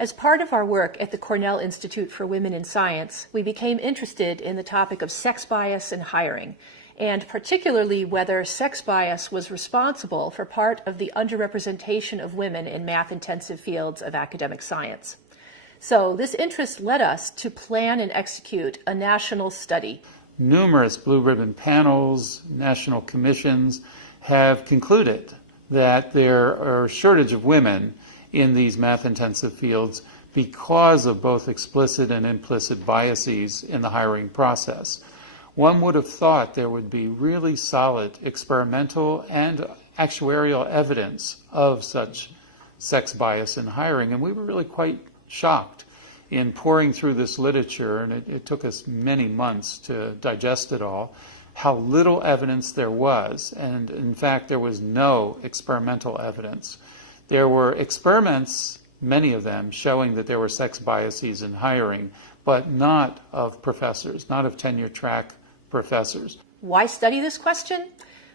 As part of our work at the Cornell Institute for Women in Science, we became interested in the topic of sex bias in hiring, and particularly whether sex bias was responsible for part of the underrepresentation of women in math-intensive fields of academic science. So this interest led us to plan and execute a national study. Numerous blue ribbon panels, national commissions have concluded that there are a shortage of women in these math-intensive fields because of both explicit and implicit biases in the hiring process. One would have thought there would be really solid experimental and actuarial evidence of such sex bias in hiring, and we were really quite shocked in pouring through this literature, and it took us many months to digest it all, how little evidence there was, and in fact there was no experimental evidence. There were experiments, many of them, showing that there were sex biases in hiring, but not of professors, not of tenure-track professors. Why study this question?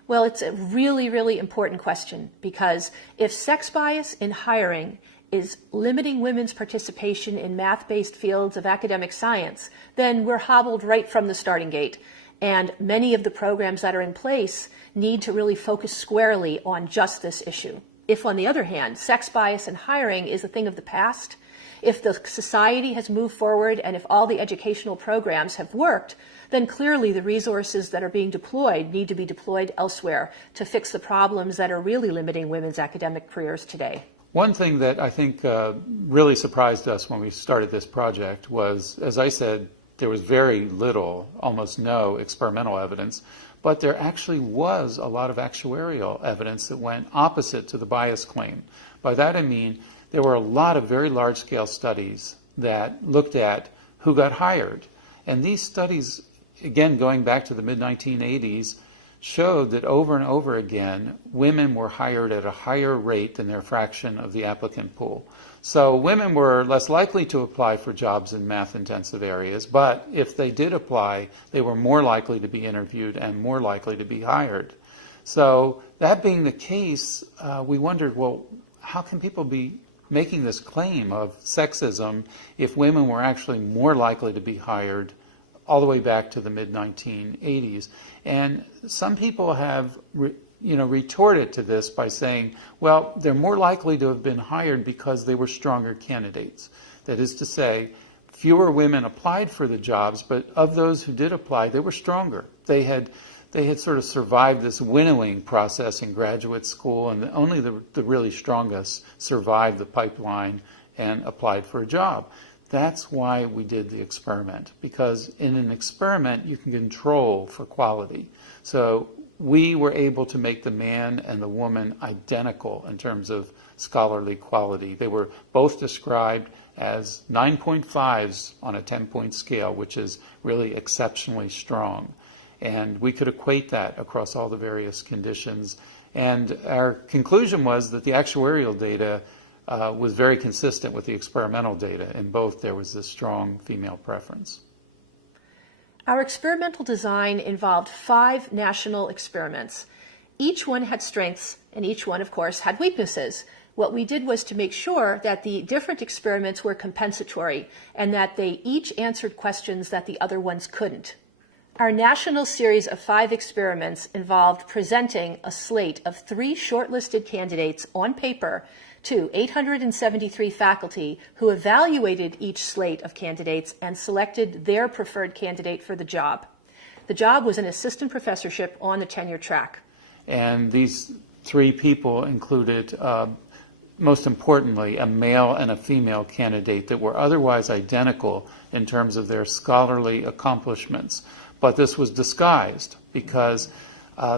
Well, it's a really, really important question, because if sex bias in hiring is limiting women's participation in math-based fields of academic science, then we're hobbled right from the starting gate. And many of the programs that are in place need to really focus squarely on just this issue. If, on the other hand, sex bias in hiring is a thing of the past, if the society has moved forward and if all the educational programs have worked, then clearly the resources that are being deployed need to be deployed elsewhere to fix the problems that are really limiting women's academic careers today. One thing that I think really surprised us when we started this project was, as I said, there was very little, almost no experimental evidence, but there actually was a lot of actuarial evidence that went opposite to the bias claim. By that I mean there were a lot of very large-scale studies that looked at who got hired. And these studies, again going back to the mid-1980s, showed that over and over again, women were hired at a higher rate than their fraction of the applicant pool. So women were less likely to apply for jobs in math-intensive areas, but if they did apply, they were more likely to be interviewed and more likely to be hired. So that being the case, we wondered, well, how can people be making this claim of sexism if women were actually more likely to be hired all the way back to the mid-1980s? And some people have retorted to this by saying, well, they're more likely to have been hired because they were stronger candidates. That is to say, fewer women applied for the jobs, but of those who did apply, they were stronger. They had sort of survived this winnowing process in graduate school, and only the really strongest survived the pipeline and applied for a job. That's why we did the experiment, because in an experiment you can control for quality. So we were able to make the man and the woman identical in terms of scholarly quality. They were both described as 9.5s on a 10-point scale, which is really exceptionally strong. And we could equate that across all the various conditions. And our conclusion was that the actuarial data was very consistent with the experimental data. In both, there was this strong female preference. Our experimental design involved 5 national experiments. Each one had strengths, and each one, of course, had weaknesses. What we did was to make sure that the different experiments were compensatory and that they each answered questions that the other ones couldn't. Our national series of 5 experiments involved presenting a slate of 3 shortlisted candidates on paper to 873 faculty who evaluated each slate of candidates and selected their preferred candidate for the job. The job was an assistant professorship on the tenure track. And these 3 people included, most importantly, a male and a female candidate that were otherwise identical in terms of their scholarly accomplishments. But this was disguised because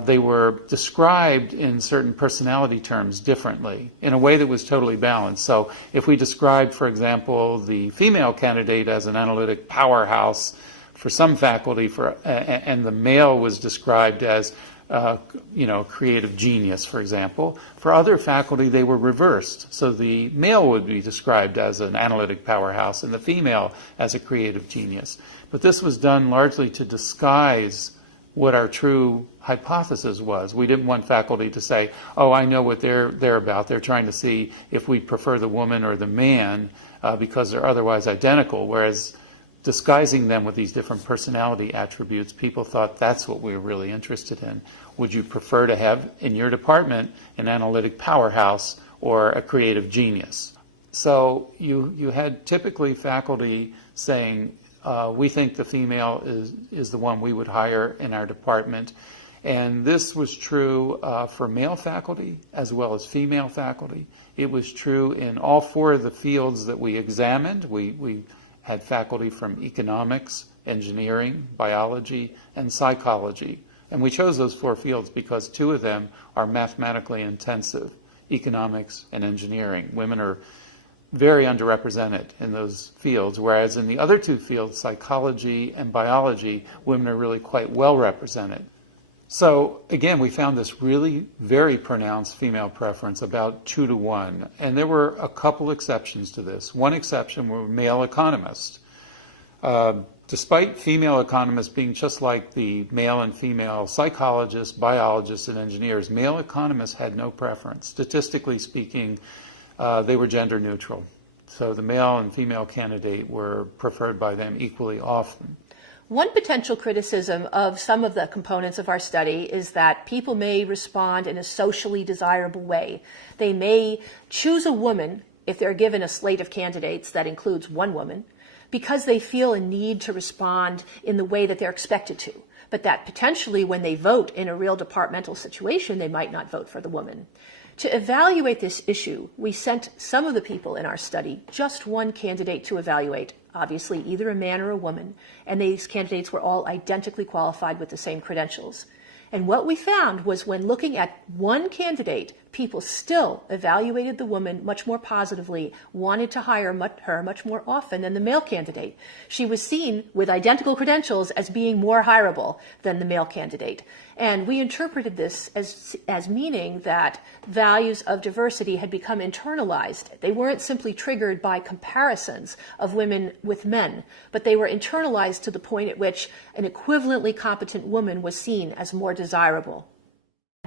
they were described in certain personality terms differently in a way that was totally balanced. So if we described, for example, the female candidate as an analytic powerhouse for some faculty, and the male was described as creative genius, for example. For other faculty, they were reversed. So the male would be described as an analytic powerhouse and the female as a creative genius. But this was done largely to disguise what our true hypothesis was. We didn't want faculty to say, oh, I know what they're about. They're trying to see if we prefer the woman or the man because they're otherwise identical, whereas disguising them with these different personality attributes, people thought that's what we were really interested in. Would you prefer to have in your department an analytic powerhouse or a creative genius? So you had typically faculty saying, we think the female is the one we would hire in our department. And this was true for male faculty as well as female faculty. It was true in all four of the fields that we examined. We had faculty from economics, engineering, biology, and psychology. And we chose those four fields because two of them are mathematically intensive, economics and engineering. Women are very underrepresented in those fields, whereas in the other two fields, psychology and biology, women are really quite well represented. So again, we found this really very pronounced female preference, about 2-to-1. And there were a couple exceptions to this. One exception were male economists. Despite female economists being just like the male and female psychologists, biologists, and engineers, male economists had no preference. Statistically speaking, they were gender neutral. So the male and female candidate were preferred by them equally often. One potential criticism of some of the components of our study is that people may respond in a socially desirable way. They may choose a woman if they're given a slate of candidates that includes one woman because they feel a need to respond in the way that they're expected to, but that potentially when they vote in a real departmental situation, they might not vote for the woman. To evaluate this issue, we sent some of the people in our study just one candidate to evaluate, obviously either a man or a woman, and these candidates were all identically qualified with the same credentials. And what we found was when looking at one candidate, people still evaluated the woman much more positively, wanted to hire her much more often than the male candidate. She was seen with identical credentials as being more hireable than the male candidate. And we interpreted this as meaning that values of diversity had become internalized. They weren't simply triggered by comparisons of women with men, but they were internalized to the point at which an equivalently competent woman was seen as more desirable.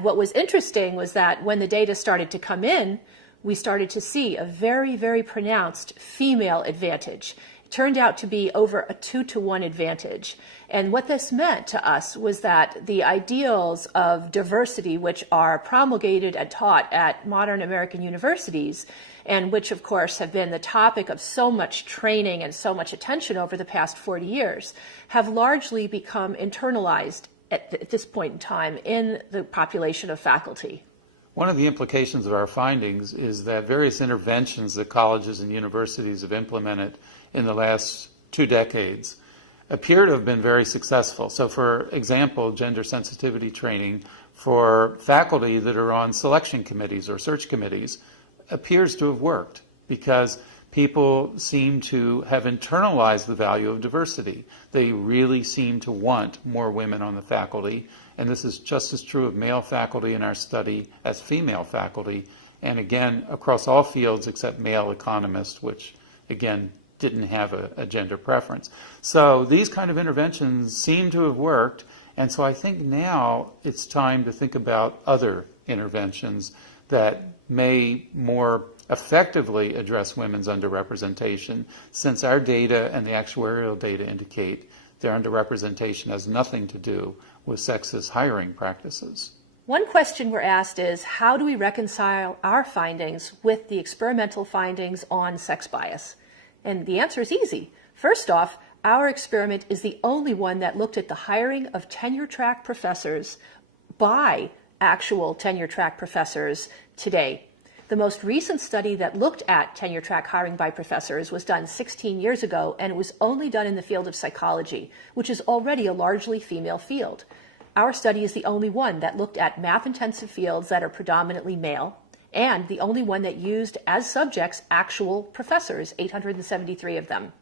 What was interesting was that when the data started to come in, we started to see a very, very pronounced female advantage. It turned out to be over a 2-to-1 advantage. And what this meant to us was that the ideals of diversity, which are promulgated and taught at modern American universities, and which, of course, have been the topic of so much training and so much attention over the past 40 years, have largely become internalized at this point in time in the population of faculty. One of the implications of our findings is that various interventions that colleges and universities have implemented in the last 2 decades appear to have been very successful. So for example, gender sensitivity training for faculty that are on selection committees or search committees appears to have worked because people seem to have internalized the value of diversity. They really seem to want more women on the faculty, and this is just as true of male faculty in our study as female faculty, and again, across all fields except male economists, which again, didn't have a gender preference. So these kind of interventions seem to have worked, and so I think now it's time to think about other interventions that may more effectively address women's underrepresentation, since our data and the actuarial data indicate their underrepresentation has nothing to do with sexist hiring practices. One question we're asked is, how do we reconcile our findings with the experimental findings on sex bias? And the answer is easy. First off, our experiment is the only one that looked at the hiring of tenure-track professors by actual tenure-track professors today. The most recent study that looked at tenure-track hiring by professors was done 16 years ago, and it was only done in the field of psychology, which is already a largely female field. Our study is the only one that looked at math-intensive fields that are predominantly male, and the only one that used as subjects actual professors, 873 of them.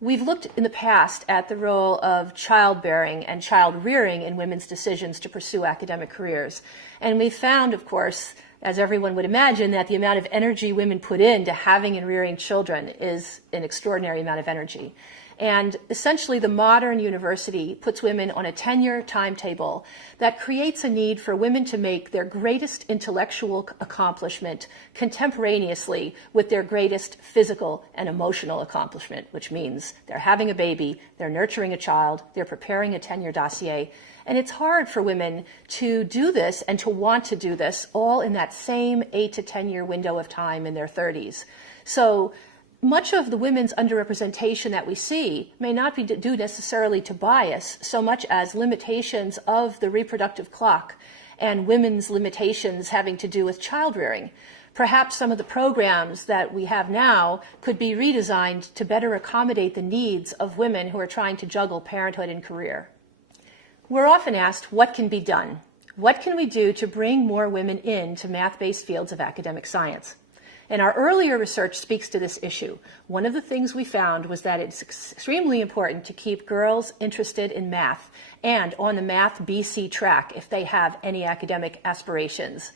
We've looked in the past at the role of childbearing and child rearing in women's decisions to pursue academic careers. And we found, of course, as everyone would imagine, that the amount of energy women put into having and rearing children is an extraordinary amount of energy. And essentially, the modern university puts women on a tenure timetable that creates a need for women to make their greatest intellectual accomplishment contemporaneously with their greatest physical and emotional accomplishment, which means they're having a baby, they're nurturing a child, they're preparing a tenure dossier. And it's hard for women to do this and to want to do this all in that same 8 to 10 year window of time in their 30s. So much of the women's underrepresentation that we see may not be due necessarily to bias so much as limitations of the reproductive clock and women's limitations having to do with child rearing. Perhaps some of the programs that we have now could be redesigned to better accommodate the needs of women who are trying to juggle parenthood and career. We're often asked, what can be done? What can we do to bring more women into math-based fields of academic science? And our earlier research speaks to this issue. One of the things we found was that it's extremely important to keep girls interested in math and on the math BC track if they have any academic aspirations.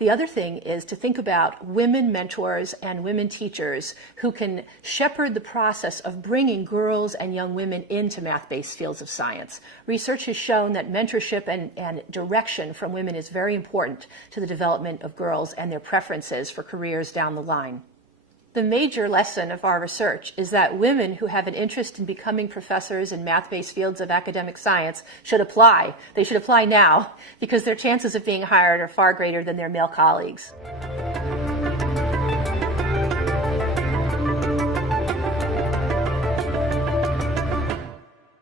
The other thing is to think about women mentors and women teachers who can shepherd the process of bringing girls and young women into math-based fields of science. Research has shown that mentorship and direction from women is very important to the development of girls and their preferences for careers down the line. The major lesson of our research is that women who have an interest in becoming professors in math-based fields of academic science should apply. They should apply now because their chances of being hired are far greater than their male colleagues.